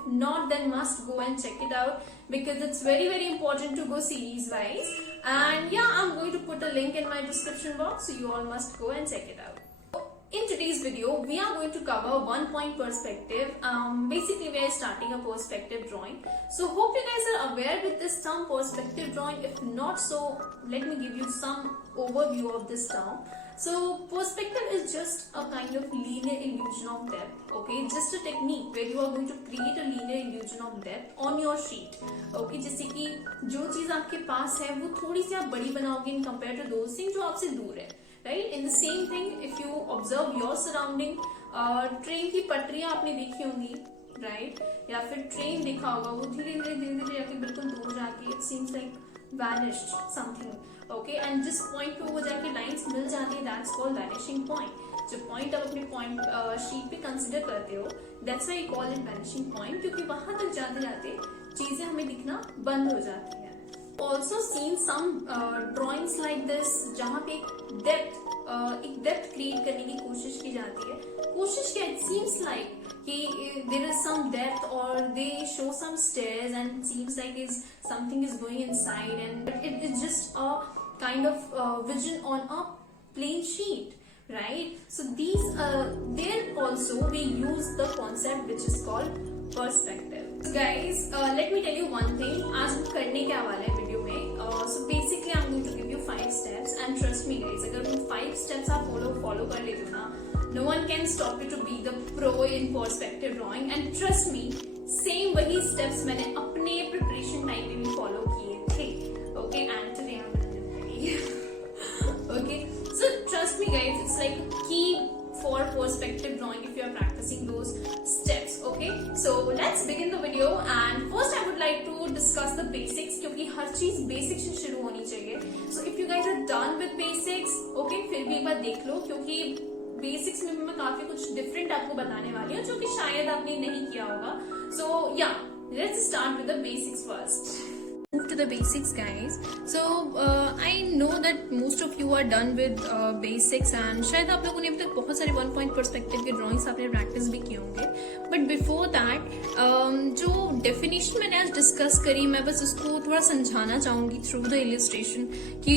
If not, then must go and check it out because it's very important to go series wise. And yeah, I'm going to put a link in my description box, so you all must go and check it out. In today's video, we are going to cover 1 point perspective. Basically, we are starting a perspective drawing. So hope you guys are aware with this term perspective drawing. If not so, let me give you some overview of this term. So perspective is just a kind of linear illusion of depth. Okay, just a technique where you are going to create a linear illusion of depth on your sheet. Okay, जैसे कि जो चीज आपके पास है वो थोड़ी सी आप बड़ी बनाओगे in compared to those things जो आपसे दूर है. Right? In the same thing, if you observe your surrounding, train की पटरियां आपने देखी होंगी, right? या फिर ट्रेन देखा होगा, वो धीरे धीरे जाके बिल्कुल दूर जाके it seems like vanished something, okay? And जिस point पे वो जाके lines मिल जाती है, that's called vanishing point. जो point आप अपने point sheet पे consider करते हो, that's why you call it vanishing point, क्योंकि वहां तक जाते जाते चीजें हमें दिखना बंद हो जाती है. Also seen some drawings like this जहाँ पे एक depth create करने की कोशिश की जाती है. कोशिश क्या? It seems like कि there is some depth or they show some stairs and it seems like something is going inside and it is just a kind of vision on a plain sheet, right? So there also we use the concept which is called perspective. Guys, let me tell you one thing. आज हम करने क्या वाले हैं वीडियो में. So basically I'm going to give you 5 steps and trust me guys, अगर तुम 5 steps आप follow कर लेते हो ना, no one can stop you to be the pro in perspective drawing. And trust me, same वही steps मैंने अपने preparation time में भी follow किए थे. Okay, and today I'm ready. Okay, so trust me guys, it's like a key for perspective drawing if you are practicing those steps. Okay, so let's begin the video and first I would like to discuss the basics क्योंकि हर चीज basics से शुरू होनी चाहिए. So if you guys are done with basics, okay, फिर भी एक बार देख लो क्योंकि basics में मैं काफी कुछ different आपको बताने वाली हूँ जो कि शायद आपने नहीं किया होगा. So yeah, let's start with the basics first. Move to the basics guys. So I know that most of you are done with basics and शायद आप लोगों ने अभी तक बहुत सारे 1 point perspective के drawings आपने practice भी किए होंगे. But before that जो definition मैंने आज discuss करी, मैं बस उसको थोड़ा समझाना चाहूंगी through the illustration कि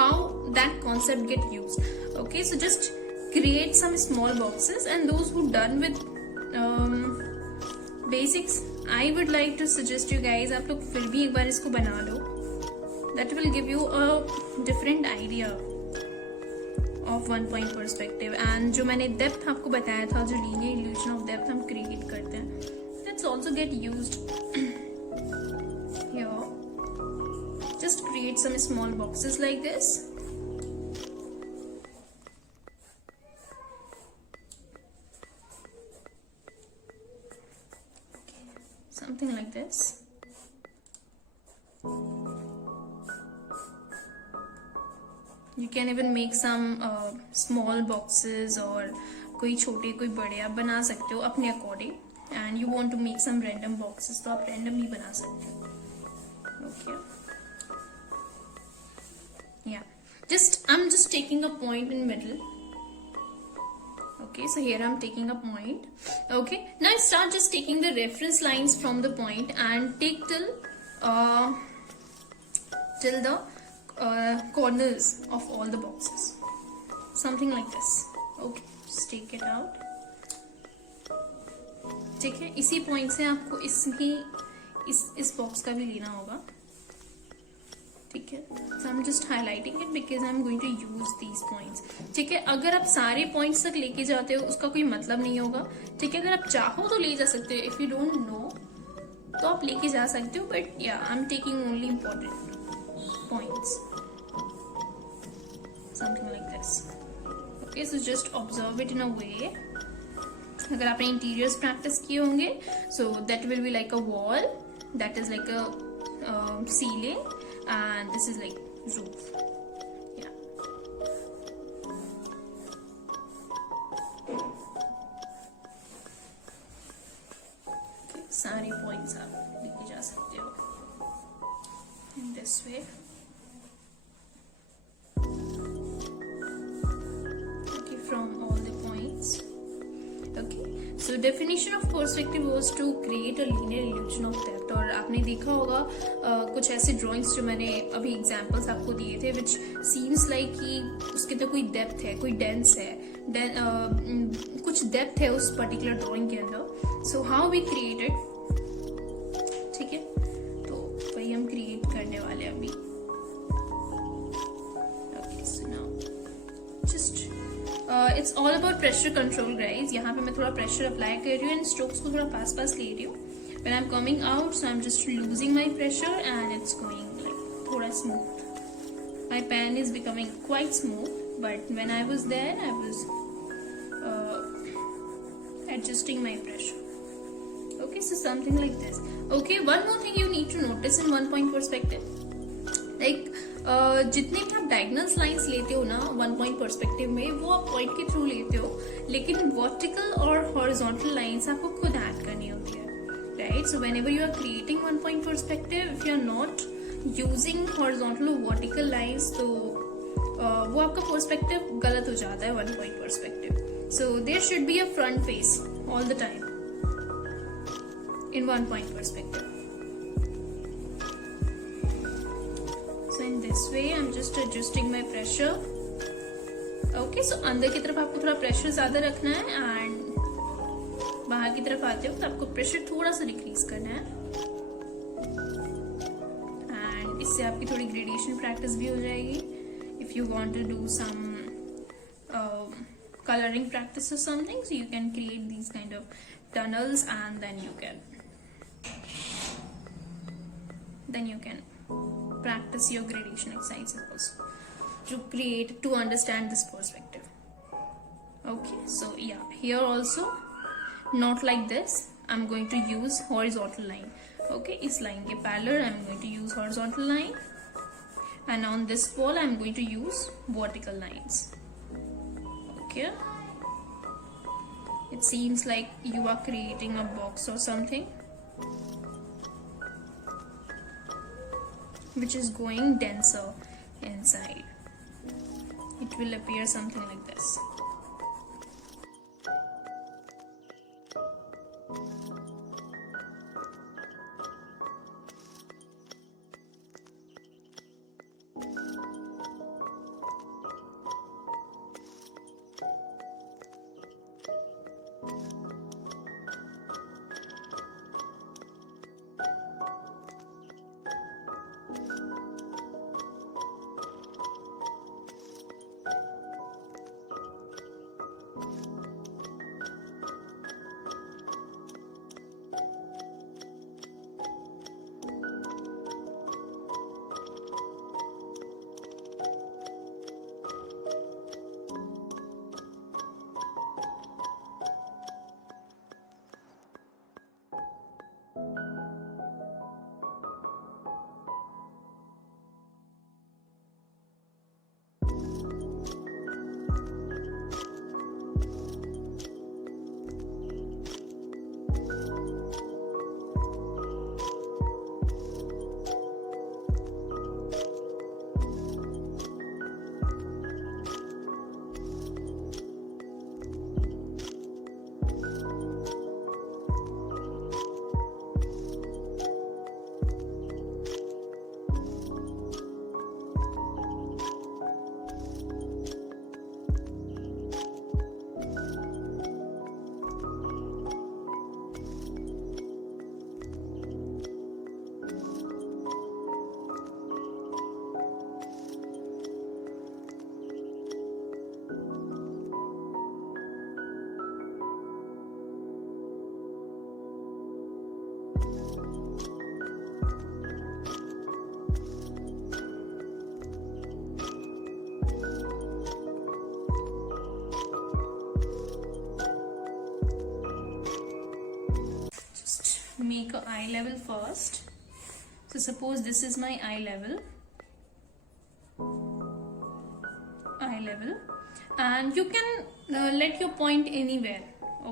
how that concept get used. Okay, so just create some small boxes and those who done with basics, I would like to suggest you guys, आप लोग फिर भी एक बार इसको बना लो. That will give you a different idea of 1 point perspective. And जो मैंने depth आपको बताया था, जो linear illusion of depth हम create करते हैं, that's also get used here. Just create some small boxes like this. Something like this. You can even make some small boxes or कोई छोटे कोई बड़े आप बना सकते हो अपने according. And you want to make some random boxes तो आप random भी बना सकते हो. Okay. Yeah. I'm just taking a point in middle. Okay, so here I'm taking a point. Okay, now start just taking the reference lines from the point and take till the corners of all the boxes. Something like this. Okay, just take it out. ठीक है, इसी point से आपको इस box का भी लेना होगा. ठीक है, so I'm just highlighting it because I'm going to use these points. ठीक है, अगर आप सारे points तक लेके जाते हो उसका कोई मतलब नहीं होगा. ठीक है, अगर आप चाहो तो ले जा सकते हो. If you don't know तो आप लेके जा सकते हो. But yeah, I'm taking only important points. Something like this. Okay, so just observe it in a way. अगर आपने interiors practice किए होंगे, so that will be like a wall, that is like a ceiling. And this is like roof. Yeah. Okay, सारे points आप लेके जा सकते हो in this way. Okay, from all the points. Okay, So definition of perspective was to create a linear illusion of depth. और आपने देखा होगा कुछ ऐसे drawings जो मैंने अभी examples आपको दिए थे, which seems like कि उसके अंदर कोई depth है, कोई dense है, कुछ depth है उस particular drawing के अंदर. So how we create it, ठीक है, तो वही हम create करने वाले हैं अभी. Okay, so now just it's all about pressure control guys. यहाँ पे मैं थोड़ा प्रेशर अप्लाई कर रही हूँ एंड स्ट्रोक्स को थोड़ा पास पास ले रही हूँ. When I am coming out so I am just losing my pressure and it's going like थोड़ा smooth. My pain is becoming quite smooth but when I was there I was adjusting my pressure. Okay, so something like this. Okay, one more thing you need to notice in one point perspective. Like जितने भी आप diagonal lines लेते हो ना one point perspective में, वो आप पॉइंट के थ्रू लेते हो, लेकिन वर्टिकल और हॉरिजॉन्टल लाइंस आपको खुद ऐड करनी होती है, right? So whenever you are creating one point perspective, if you are not using horizontal और वर्टिकल लाइंस, तो वो आपका पर्सपेक्टिव गलत हो जाता है one point perspective. So there should be a front face all the time in one point perspective. So in this way I'm just adjusting my pressure. Okay, so अंदर की तरफ आपको थोड़ा प्रेशर ज्यादा रखना है एंड बाहर की तरफ आते हो तो आपको प्रेशर थोड़ा सा डिक्रीज करना है एंड इससे आपकी थोड़ी ग्रेडिएशन प्रैक्टिस भी हो जाएगी. If you want to do some coloring practice or something, so you can create these kind of tunnels and then you can practice your gradation exercises to understand this perspective. Okay, so yeah, here also not like this, I'm going to use horizontal line. Okay, is line ke parallel I'm going to use horizontal line, and on this wall I'm going to use vertical lines. Okay, it seems like you are creating a box or something which is going denser inside. It will appear something like this. Make a eye level first. So suppose this is my eye level, and you can let your point anywhere.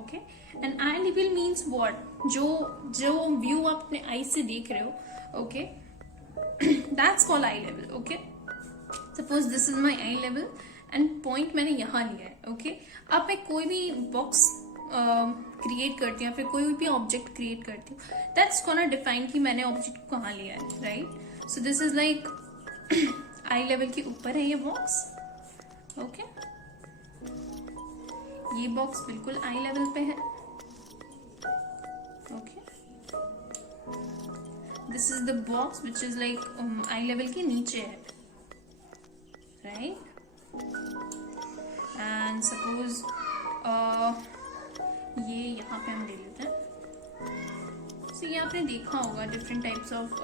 Okay, and eye level means what? जो view आप अपने eye से देख रहे हो, okay, that's called eye level. Okay, suppose this is my eye level and point मैंने यहाँ लिया है. Okay, अब मैं कोई भी box क्रिएट करती हूँ या फिर कोई भी ऑब्जेक्ट क्रिएट करती हूँ, दैट्स गोना डिफाइन कि मैंने ऑब्जेक्ट को कहाँ लिया है, right? So this is like I level के ऊपर है ये बॉक्स, ओके? ये बॉक्स बिल्कुल आई लेवल पे है, okay? This is the box which is like I level के नीचे है, राइट? एंड सपोज ये यहाँ पे हम ले लेते हैं। सो ये आपने देखा होगा different types of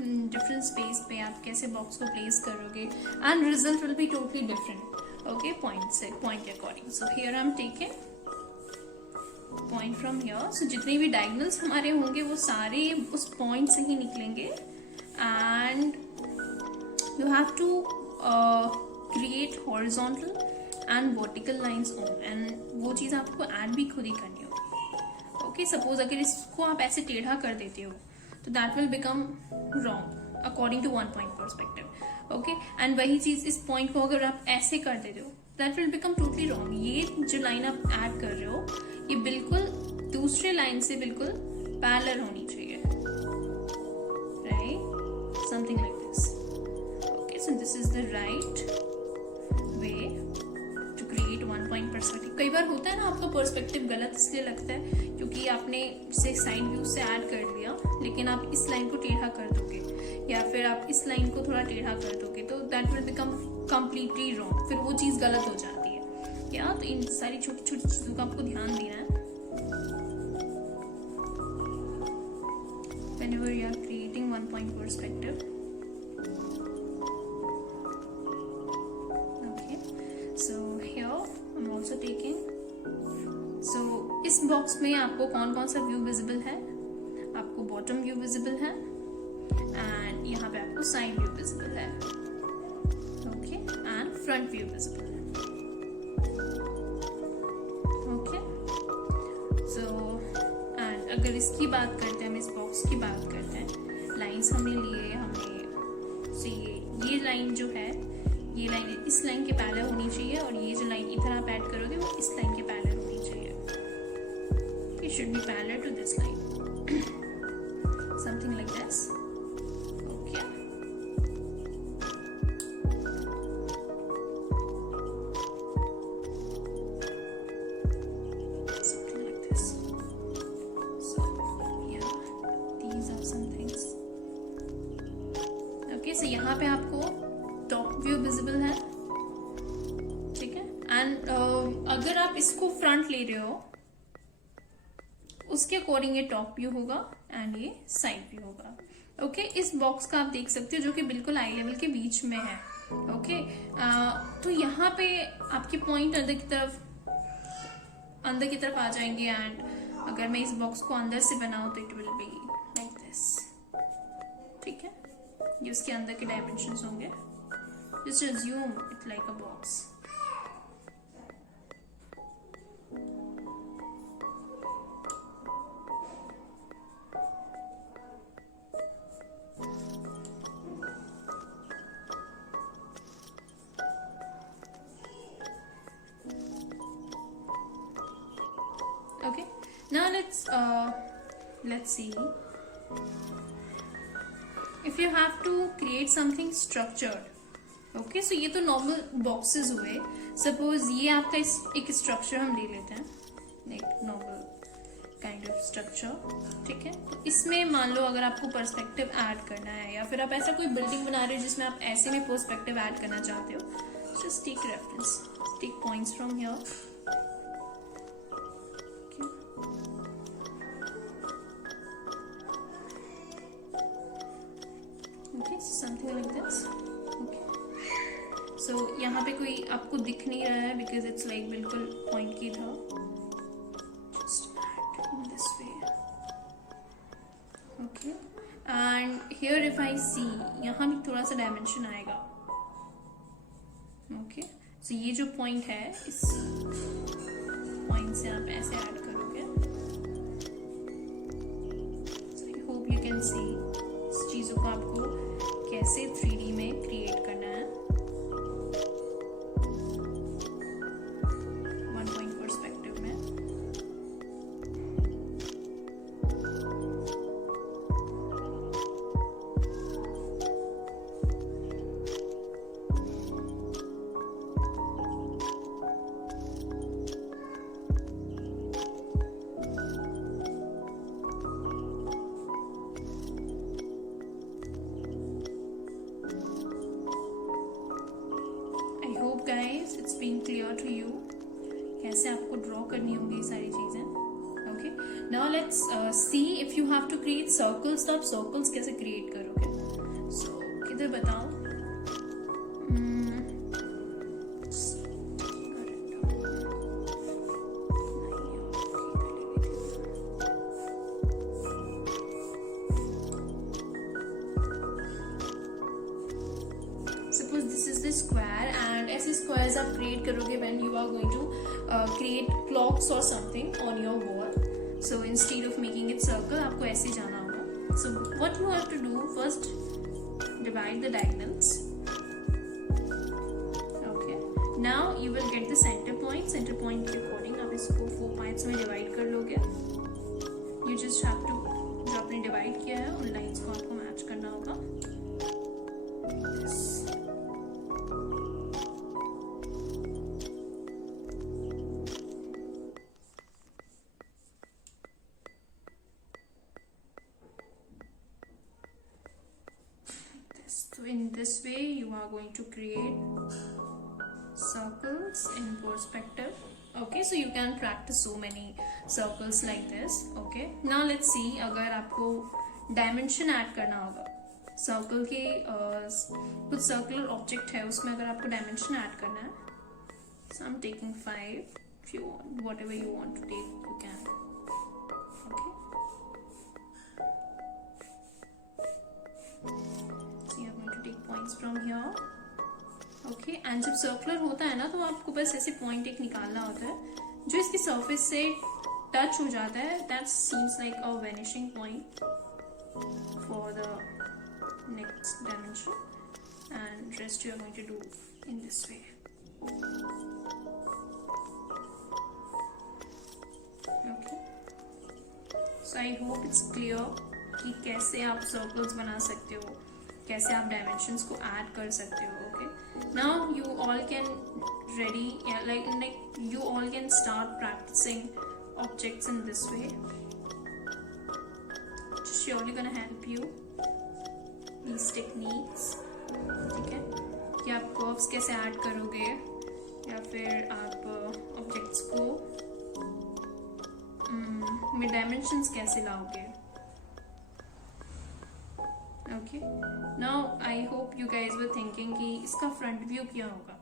different space पे आप कैसे बॉक्स को प्लेस करोगे and result will be totally different, okay? Point के according. So here I am taking point from here. So जितने भी डायगोनल्स हमारे होंगे वो सारे उस पॉइंट से ही निकलेंगे and you have to create horizontal and vertical lines on, and वो चीज आपको ऐड भी खुद ही करनी होगी, ओके? सपोज अगर इसको आप ऐसे टेढ़ा कर देते हो तो that will become wrong according to one point perspective, okay? And वही चीज इस पॉइंट को अगर आप ऐसे कर देते हो that will become totally wrong. ये जो लाइन आप ऐड कर रहे हो ये बिल्कुल दूसरे लाइन से बिल्कुल पैरेलल होनी चाहिए, right? Something like this, okay? So this is the right way to create one point perspective. कई बार होता है ना आपका पर्सपेक्टिव गलत इसलिए लगता है क्योंकि आपने इसे साइड व्यू से ऐड कर दिया, लेकिन आप इस लाइन को टेढ़ा कर दोगे या फिर आप इस लाइन को थोड़ा टेढ़ा कर दोगे तो that will become completely wrong, फिर वो चीज गलत हो जाती है। क्या तो इन सारी छोटी छोटी चीजों का आपको ध्यान देना है whenever you are creating one point perspective, okay? So here I'm also taking, so इस बॉक्स में आपको कौन कौन सा व्यू विजिबल है? आपको बॉटम व्यू विजिबल है एंड यहाँ पे आपको साइड व्यू विजिबल है, okay? And front view visible है, ओके? सो एंड अगर इसकी बात करते हैं, हम इस बॉक्स की बात करते हैं, लाइंस हमने लिए, हमने से ये लाइन जो है ये लाइन इस लाइन के पैरेलल होनी चाहिए और ये जो लाइन इधर आप ऐड करोगे वो इस लाइन के पैरेलल होनी चाहिए। It should be parallel to this line, something like this, okay? Something like this. So yeah, these are some things, okay? So यहाँ पे आपको टॉप व्यू विजिबल है, ठीक है? एंड अगर आप इसको फ्रंट ले रहे हो उसके अकॉर्डिंग ये टॉप व्यू होगा एंड ये साइड व्यू होगा, ओके? इस बॉक्स का आप देख सकते हो जो कि बिल्कुल आई लेवल के बीच में है, ओके? तो यहाँ पे आपके पॉइंट अंदर की तरफ आ जाएंगे एंड अगर मैं इस बॉक्स को अंदर से बनाऊं तो it will be like this, ठीक है? ये उसके अंदर के डायमेंशंस होंगे। Just assume it like a box, okay? Now let's see if you have to create something structured, okay? So ये तो नॉर्मल बॉक्सेस हुए। सपोज ये आपका एक स्ट्रक्चर हम ले लेते हैं, एक नॉर्मल काइंड ऑफ स्ट्रक्चर, ठीक है? तो इसमें मान लो अगर आपको पर्सपेक्टिव ऐड करना है या फिर आप ऐसा कोई बिल्डिंग बना रहे हो जिसमें आप ऐसे में पर्सपेक्टिव ऐड करना चाहते हो, just take reference, take points from here, okay? Something like this, okay? So यहाँ पे कोई आपको दिख नहीं रहा है because it's like बिल्कुल पॉइंट की था, just add in this way, okay? And here if I see यहाँ भी थोड़ा सा डायमेंशन आएगा, okay? So ये जो पॉइंट है इस पॉइंट से आप ऐसे ऐड करोगे, so I hope you can see इस चीजों को आपको कैसे 3D में क्रिएट करना है वन पॉइंट पर्सपेक्टिव में, now let's see if you have to create circles, तो आप सर्कल्स कैसे क्रिएट करोगे. सो किधर बताओ. Suppose this is the square and ऐसे squares आप create करोगे when you are going to create clocks or something on your wall. So instead of making it circle, आपको ऐसे जाना होगा. So what you have to do first, divide the diagonals. Okay. Now you will get the center point. Center point के according आप इसको 4 parts में divide कर लोगे. You just have to जो आपने divide किया है उन lines को आपको match करना होगा. So in this way you are going to create circles in perspective. Okay, so you can practice so many circles like this. Okay, now let's see अगर आपको dimension add करना होगा circle के कुछ circular object है उसमें अगर आपको dimension add करना है. So I'm taking 5. If you want, whatever you want to take you can. Okay. Points from here. Okay, and जब सर्कुलर होता है ना तो आपको बस ऐसे पॉइंट एक निकालना होता है जो इसकी सरफेस से टच हो जाता है. That seems like a vanishing point for the next dimension, and rest you are going to do in this way. Okay, so I hope it's clear कि कैसे आप सर्कल्स बना सकते हो, कैसे आप डायमेंशंस को ऐड कर सकते हो. Okay, now you all can ready like you all can start practicing objects in this way. Surely gonna help you these techniques. ठीक है, कि आप कर्व्स कैसे ऐड करोगे या फिर आप ऑब्जेक्ट्स को में डायमेंशंस कैसे लाओगे. Okay, now I hope you guys were thinking कि इसका front view क्या होगा.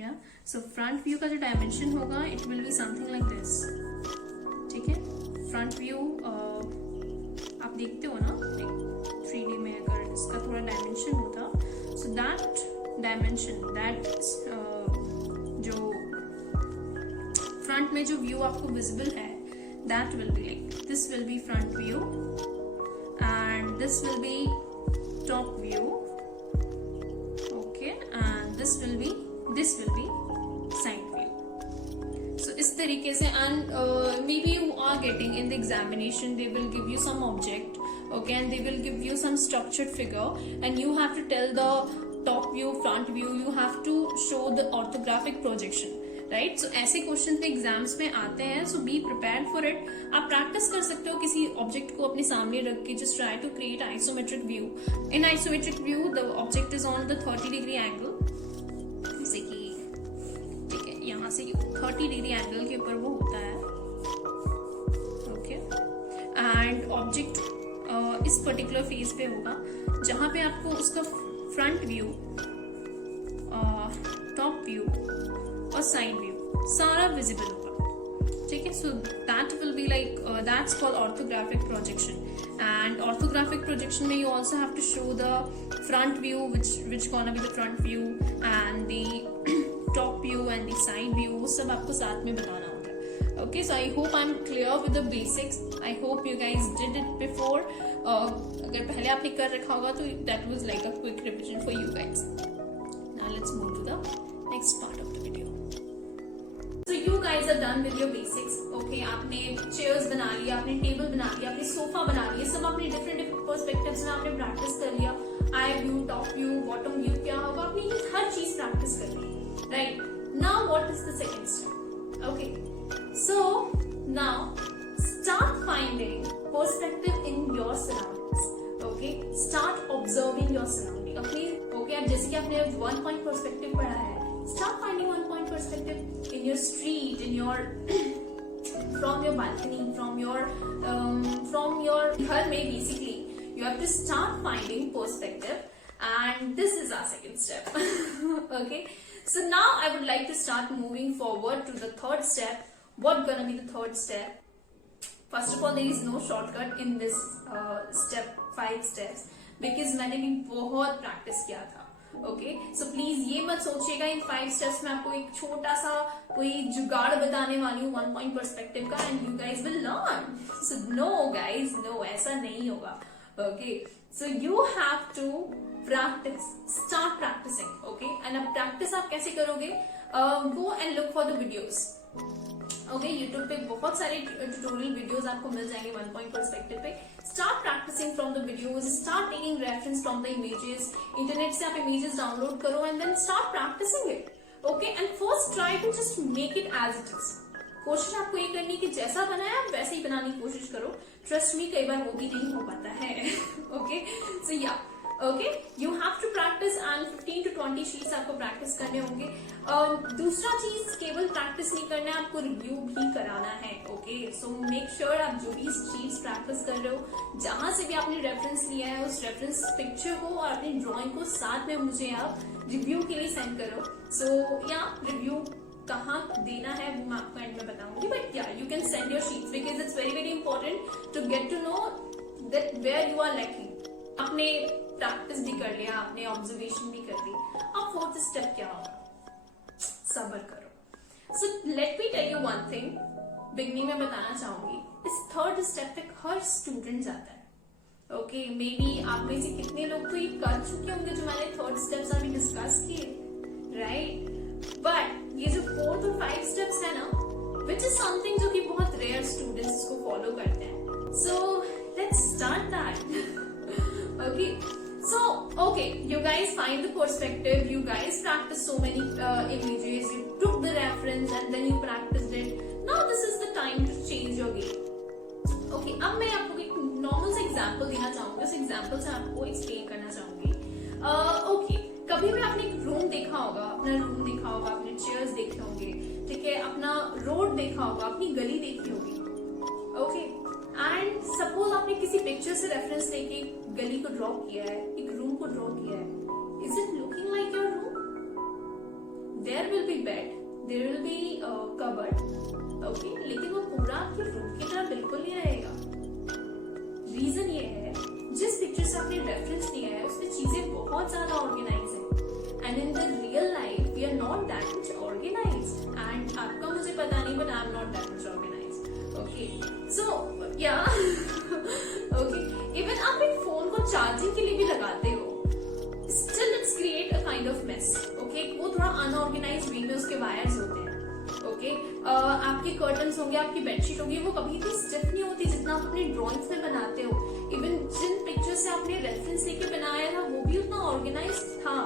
Yeah, so front view का जो dimension होगा it will be something like this. ठीक है, front view आप देखते हो ना like 3D में अगर इसका थोड़ा dimension होता, so that dimension that जो front में जो view आपको visible है that will be like this will be front view. And this will be top view. Okay, and this will be side view. So इस तरीके से, and maybe you are getting in the examination they will give you some object. Okay, and they will give you some structured figure and you have to tell the top view, front view, you have to show the orthographic projection. Right, so ऐसे question पे exams में आते हैं. So be prepared for it. आप practice कर सकते हो किसी ऑब्जेक्ट को अपने सामने रख के. Just try to create isometric view. In isometric view the object is on the 30 degree angle. जैसे कि ठीक है, यहाँ से 30 डिग्री एंगल के ऊपर वो होता है. ओके, एंड ऑब्जेक्ट इस पर्टिकुलर फेज पे होगा जहां पे आपको उसका फ्रंट व्यू, टॉप व्यू और साइड व्यू सारा विजिबल होगा. ठीक है, so that will be like that's called orthographic projection. And orthographic projection में you also have to show the front view which gonna be the front view and the top view and the side view. वो सब आपको साथ में बताना होता है. Okay, so I hope I'm clear with the basics. I hope you guys did it before. अगर पहले आपने कर रखा होगा तो that was like a quick revision for you guys. Now let's move to the next part of the video. So you guys are done with your basics. Okay, आपने chairs बना लिया, आपने टेबल बना लिया, आपने सोफा बना लिया, सब आपने different perspectives में आपने प्रैक्टिस कर लिया. Eye view, top view, bottom view क्या होगा, आपने ये हर चीज प्रैक्टिस कर ली. Right, now what is the second step? Okay, so now start finding perspective in your surroundings. Okay, start observing your surrounding. Okay, अब जैसे कि आपने 1 पॉइंट पर्सपेक्टिव पढ़ा है, start finding 1 point perspective in your street, in your from your balcony, from your घर में basically you have to start finding perspective, and this is our second step. Okay, so now I would like to start moving forward to the third step. What gonna be the third step? First of all, there is no shortcut in this step 5 steps because मैंने भी बहुत प्रैक्टिस किया था. Okay, so please ये मत सोचिएगा इन 5 स्टेप्स में आपको एक छोटा सा कोई जुगाड़ बताने वाली हूँ 1 पॉइंट पर्सपेक्टिव का and you guys will learn. So no guys, no, ऐसा नहीं होगा. Okay, so you have to practice, start practicing. Okay, and अब प्रैक्टिस आप कैसे करोगे? Go and look for the videos. Okay, YouTube पे बहुत सारे ट्यूटोरियल वीडियोस आपको मिल जाएंगे 1 पॉइंट पर्सपेक्टिव पे. Start practicing from the videos, start taking reference from the images. Internet से आप इमेजेस डाउनलोड करो and then start practicing it. Okay, and first try to just make it as it is. कोशिश आपको ये करनी कि जैसा बनाया आप वैसे ही बनाने की कोशिश करो. ट्रस्ट मी, कई बार वो भी नहीं हो पाता है. ओके, सो या okay, you have to practice and 15 to 20 sheets आपको प्रैक्टिस करने होंगे. दूसरा चीज, केवल प्रैक्टिस नहीं करना है, आपको रिव्यू भी कराना है. ओके, सो मेक श्योर आप जो भी शीट्स प्रैक्टिस कर रहे हो, जहां से भी आपने रेफरेंस लिया है, उस रेफरेंस पिक्चर को और अपनी ड्रॉइंग को साथ में मुझे आप रिव्यू के लिए सेंड करो. सो या रिव्यू कहाँ देना है वो मैं आपको एंड में बताऊंगी, but yeah you can send your sheets because it's very very important to get to know that where you are lacking. आपने प्रैक्टिस भी कर लिया, आपने ऑब्जर्वेशन भी कर ली, अब फोर्थ स्टेप क्या होगा? सब्र करो. So let me tell you one thing, beginning में बताना चाहूंगी, इस थर्ड स्टेप तक हर स्टूडेंट जाता है. ओके, मे बी आप में से कितने लोग तो ये कर चुके होंगे जो मैंने थर्ड स्टेप्स अभी डिस्कस किए, राइट? बट ये जो 4 और 5 स्टेप्स है ना, विच इज समथिंग जो कि बहुत रेयर स्टूडेंट्स को फॉलो करते हैं. So let's start that. Okay, so okay, you guys find the perspective, you guys practice so many images, you took the reference and then you practiced it. Now this is the time to change your game. Okay, अब मैं आपको एक normal सा example देना चाहूंगी, उस example से आपको explain करना चाहूंगी. Okay, कभी भी आपने एक रूम देखा होगा, अपना रूम देखा होगा, अपने चेयर्स देखे होंगे, ठीक है, अपना रोड देखा होगा, अपनी गली देखी होगी. ओके, एंड सपोज आपने किसी पिक्चर से रेफरेंस लेके गली को ड्रॉ किया है, एक रूम को ड्रॉ किया है. Is it looking like your room? There will be bed, there will be cupboard. Okay, लेकिन वो पूरा आपके रूम की तरह बिल्कुल नहीं रहेगा. रीजन ये है, जिस पिक्चर से आपने रेफरेंस लिया है उसमें चीजें बहुत ज्यादा ऑर्गेनाइज है, and in the real life we are not that much organised. And आपका मुझे पता नहीं, but I am not that much organised. Okay, so या ओके, इवन आप एक फोन को चार्जिंग के लिए भी लगाते हो, still it's create a kind of mess. Okay, वो थोड़ा अनऑर्गेनाइज्ड वे में उसके वायर्स होते हैं. ओके, आपके कर्टन्स होंगे, आपकी बेडशीट होगी, वो कभी भी स्टिफ नहीं होती जितना आप अपने ड्रॉइंग्स में बनाते हो. इवन जिन पिक्चर से आपने रेफरेंस लेके बनाया था वो भी उतना ऑर्गेनाइज्ड था.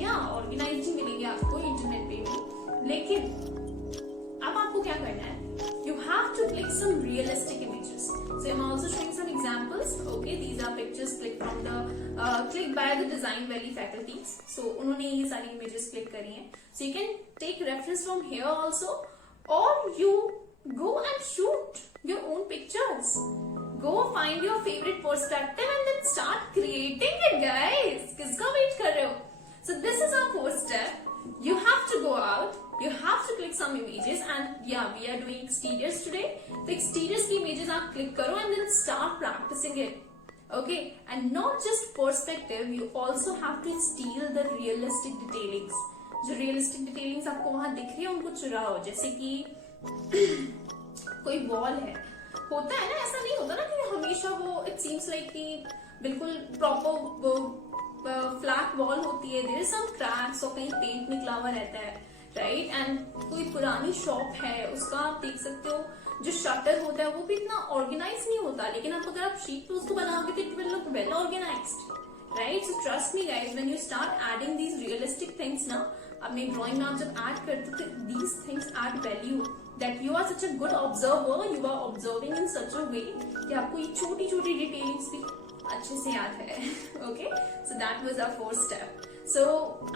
या ऑर्गेनाइज्ड ही मिलेंगे आपको इंटरनेट पे भी. लेकिन अब आपको क्या करना है? You have to click some realistic images. So I'm also showing some examples. Okay, these are pictures clicked by the Design Valley faculties. So उन्होंने ये सारी images click करी हैं. So you can take reference from here also, or you go and shoot your own pictures. Go find your favorite perspective and then start creating it, guys. किसका wait कर रहे हो? So this is our fourth step. You have to go out, you have to click some images, and yeah, we are doing exteriors today. The exteriors की images आप click करो and then start practicing it. Okay, and not just perspective, you also have to steal the realistic detailings. जो realistic detailings आपको वहां दिख रही है उनको चुराओ. जैसे कि कोई वॉल है, होता है ना, ऐसा नहीं होता ना कि हमेशा वो इट सीम्स लाइक कि बिल्कुल प्रॉपर फ्लैट वॉल होती है. देयर इज सम क्रैक्स और कहीं पेंट निकला हुआ रहता है, राइट? एंड कोई पुरानी शॉप है, उसका आप देख सकते हो जो शटर होता है वो भी इतना ऑर्गेनाइज नहीं होता, लेकिन आप अगर आप शीट पे उसको बनाओगे तो it will look well organised, right? So trust me guys, when you start adding these realistic things ना, अपनी ड्रॉइंग में आप जब ऐड करते हो, these things add value that you are such a good observer. You are observing in such a way कि आपको ये छोटी छोटी डिटेल्स भी अच्छे से याद है. Okay, so that was our fourth step. So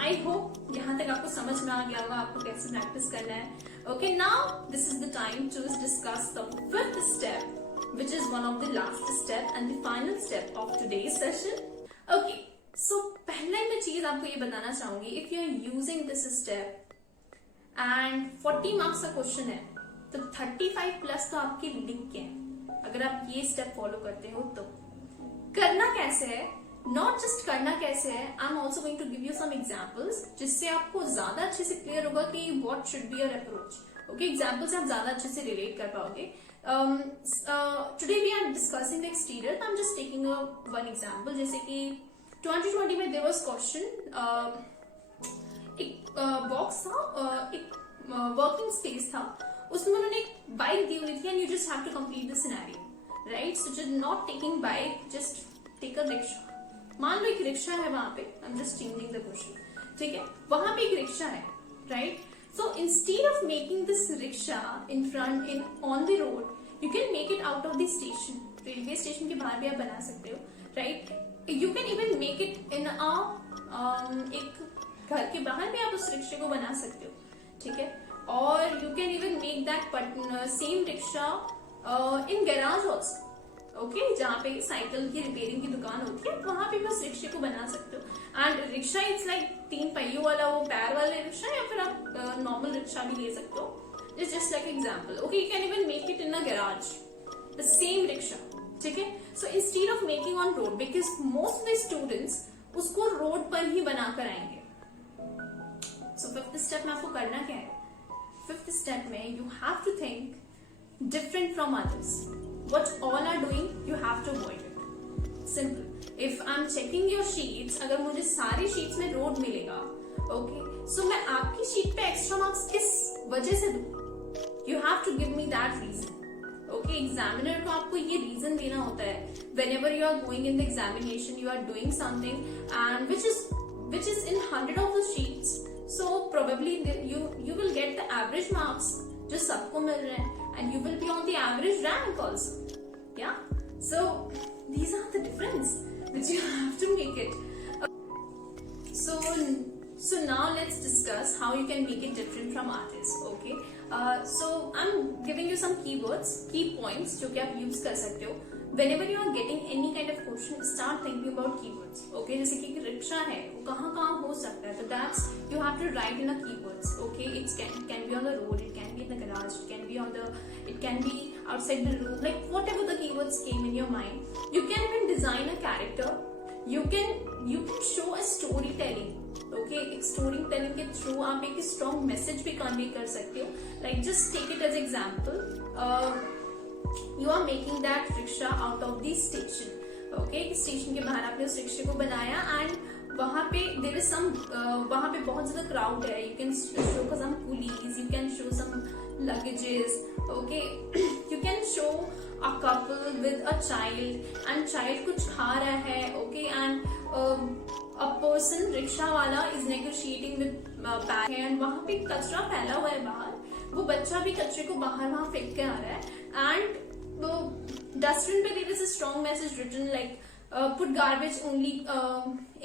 I hope यहाँ तक आपको समझ में आ गया होगा आपको कैसे प्रैक्टिस करना है. Okay, now this is the time to discuss the fifth step, which is one of the last step and the final step of today's session. Okay, so पहले मैं चीज आपको ये बताना चाहूंगी, if you are using this step and 40 marks का क्वेश्चन है तो 35 प्लस तो आपके लिख के हैं। अगर आप ये स्टेप फॉलो करते हो तो करना कैसे है, नॉट जस्ट करना कैसे है, I am also going to give you some examples जिससे आपको ज्यादा अच्छे से क्लियर होगा कि what should be your approach. Okay, example से आप ज्यादा अच्छे से रिलेट कर पाओगे। Today we are discussing the exterior, I am just taking one example. जैसे कि 2020 में देयर वाज क्वेश्चन, एक बॉक्स था, एक वर्किंग स्पेस था, उसमें उन्होंने एक बाइक दी हुई थी and you just have to complete the scenario, right? So just not taking bike, just take a rickshaw. मान लो एक रिक्शा है वहां पे, I am just changing the question, ठीक है? वहां पे एक रिक्शा है, right? So instead of making this rickshaw in front in on the road, you can make it out of the station. Railway station के बाहर भी आप बना सकते हो, right? You can even make it in एक घर के बाहर भी आप उस रिक्शे को बना सकते हो, ठीक है? और you can even make that same rickshaw in garage also, okay, जहाँ पे साइकिल की रिपेयरिंग की दुकान होती है वहां पे बस रिक्शे को बना सकते हो। एंड रिक्शा इट्स लाइक 3 पहियों वाला वो पैर वाले रिक्शा, या फिर आप नॉर्मल रिक्शा भी ले सकते हो। It's just like example. Okay, you can even make it in a garage, the same rickshaw, ठीक है? सो instead of making on road, because most of the students उसको रोड पर ही बनाकर आएंगे। सो फिफ्थ स्टेप में आपको करना क्या है? फिफ्थ स्टेप में you have to think different from others. What all are doing, you have to avoid it. Simple. If I'm checking your sheets, अगर मुझे सारी sheets में road मिलेगा, okay, so मैं आपकी sheet पे extra marks किस वजह से दूँ? You have to give me that reason. Okay, examiner को आपको ये reason देना होता है. Whenever you are going in the examination, you are doing something and which is in 100 of the sheets. So probably you will get the average marks जो सबको मिल रहे हैं, and you will be on the average rank also. Yeah, so these are the difference which you have to make it. So now let's discuss how you can make it different from others. Okay, so I'm giving you some keywords, key points जो कि आप use कर सकते हो। Whenever you are getting any kind of question, start thinking about keywords. Okay, जैसे कि रिक्शा है, वो कहाँ हो सकता है, तो that's you have to write in a keywords. Okay, it can be on the road, it can be in the garage, it can be outside the room, like whatever the keywords came in your mind. You can even design a character. You can show a storytelling. Okay, एक storytelling के through आप एक strong message भी convey कर सकते हो. Like just take it as example. You are making that rickshaw out of the station. Okay, station के बाहर आपने उस रिक्शे को बनाया एंड वहां पे there is some वहां पे बहुत ज्यादा crowd है. You can show some pulleys, you can show some luggages. Okay, you can show a couple with a child and child कुछ खा रहा है. Okay, and a person rickshaw वाला is negotiating with bag and वहां पे कचरा फैला हुआ है बाहर. वो बच्चा भी कचरे को बाहर वहां फेंक के आ रहा है एंड वो डस्टबिन पे there is a strong message written like put garbage only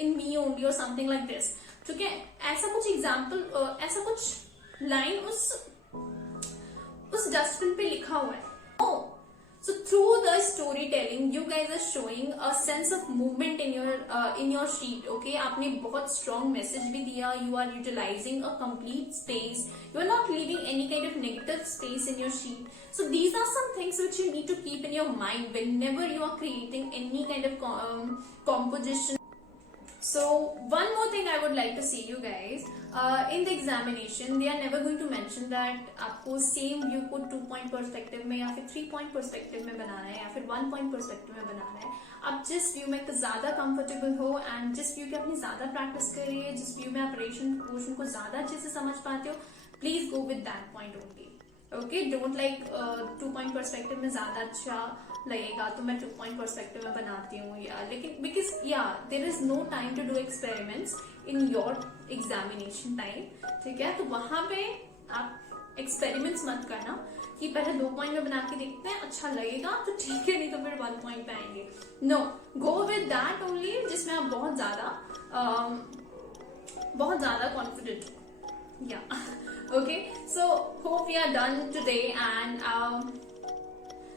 in me only or something like this. ठीक है, ऐसा कुछ एग्जाम्पल, ऐसा कुछ लाइन उस डस्टबिन पे लिखा हुआ है. So through the storytelling, you guys are showing a sense of movement in your sheet. Okay, आपने बहुत strong message भी दिया. You are utilizing a complete space. You are not leaving any kind of negative space in your sheet. So these are some things which you need to keep in your mind whenever you are creating any kind of composition. So one more thing I would like to say you guys, in the examination they are never going to mention that आपको same view को 2-point perspective में या फिर 3-point perspective में बनाना है या फिर 1-point perspective में बनाना है. आप जिस व्यू में ज्यादा कंफर्टेबल हो एंड जिस व्यू की अपनी ज्यादा प्रैक्टिस करिए, जिस व्यू में आप पोर्शन को ज्यादा अच्छे से समझ पाते हो, please go with that point only. Okay, don't like 2-point perspective में ज्यादा अच्छा लगेगा तो मैं 2-point perspective में बनाती हूँ या, लेकिन because yeah there is no time to do experiments in your examination time. ठीक है, तो वहां पे आप एक्सपेरिमेंट्स मत करना कि पहले 2 पॉइंट में बना के देखते हैं, अच्छा लगेगा तो ठीक है, नहीं तो फिर 1 पॉइंट पे आएंगे. No, go with that only जिसमें आप बहुत ज्यादा कॉन्फिडेंट हो. Yeah. Okay, so hope we are done today, and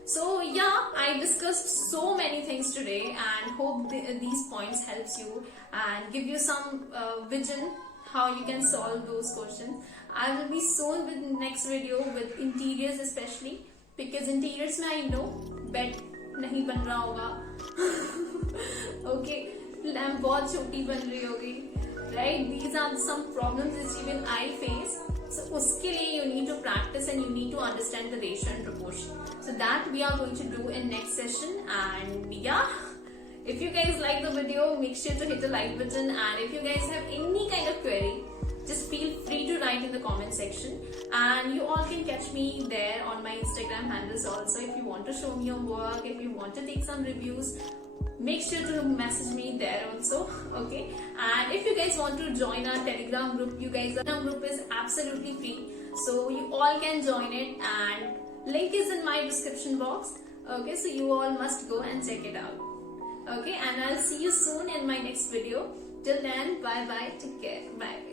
so yeah, I discussed so many things today, and hope these points helps you and give you some vision how you can solve those questions. I will be soon with next video with interiors especially, because interiors में I know bed नहीं बन रहा होगा. Okay, lamp बहुत छोटी बन रही होगी, right? These are some problems which even I face. So उसके लिए you need to practice and you need to understand the ratio and proportion. So that we are going to do in next session. And yeah, if you guys like the video, make sure to hit the like button. And if you guys have any kind of query, just feel free to write in the comment section. And you all can catch me there on my Instagram handles also. If you want to show me your work, if you want to take some reviews, make sure to message me there also. Okay, and if you guys want to join our Telegram group, you guys, the Telegram group is absolutely free, so you all can join it, and link is in my description box. Okay, so you all must go and check it out. Okay, and I'll see you soon in my next video. Till then, bye bye, take care, bye.